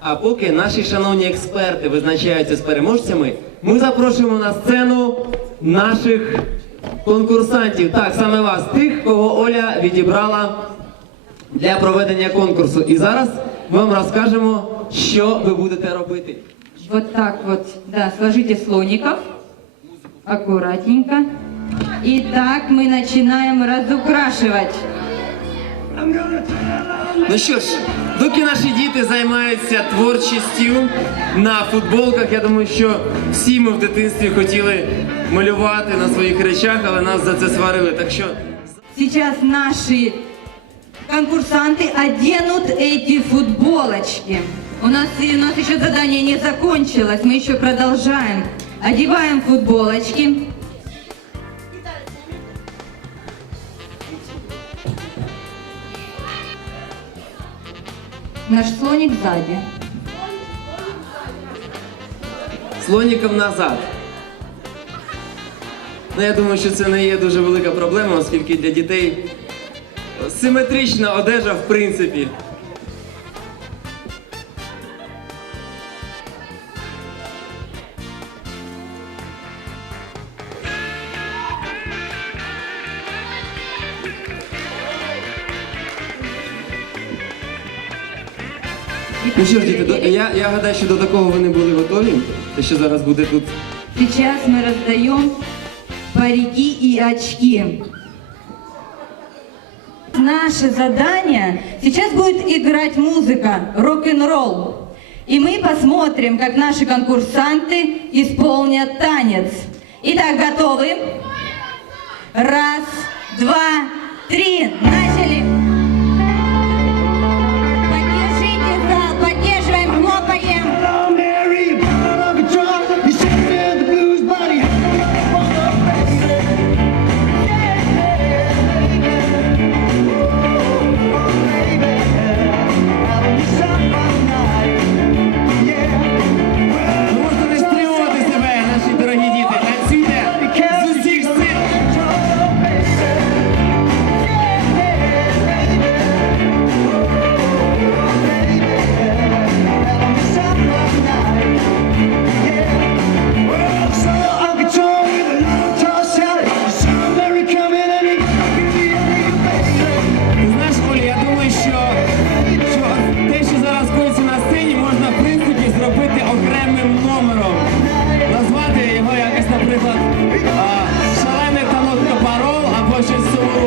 А поки наші шановні експерти визначаються з переможцями, ми запрошуємо на сцену наших конкурсантів. Так, саме вас, тих, кого Оля відібрала для проведення конкурсу. І зараз ми вам розкажемо, що ви будете робити. Вот так вот, да, сложите слоников. Аккуратненько. Итак, мы начинаем разукрашивать. Ну що ж, доки наші діти займаються творчістю на футболках, я думаю, що всі ми в дитинстві хотіли малювати на своїх речах, але нас за це сварили. Так що Сейчас наши конкурсанты оденут эти футболочки. У нас, и у нас еще задание не закончилось, мы еще продолжаем. Одеваем футболочки. Наш слоник сзади. слоніком назад. Ну, я думаю, що це не є дуже велика проблема, оскільки для дітей симетрична одежа в принципі. Ну що ж, діти, я, я гадаю, що до такого ви не були готові. Те, що зараз буде тут Сейчас мы раздаем парики и очки. Наше задание сейчас будет играть музыка, рок-н-ролл. И мы посмотрим, как наши конкурсанты исполнят танец. Итак, готовы? Раз, два, три, начали! шаленим номером. Назвати його якось, наприклад, шалений танок топоров або щось суму.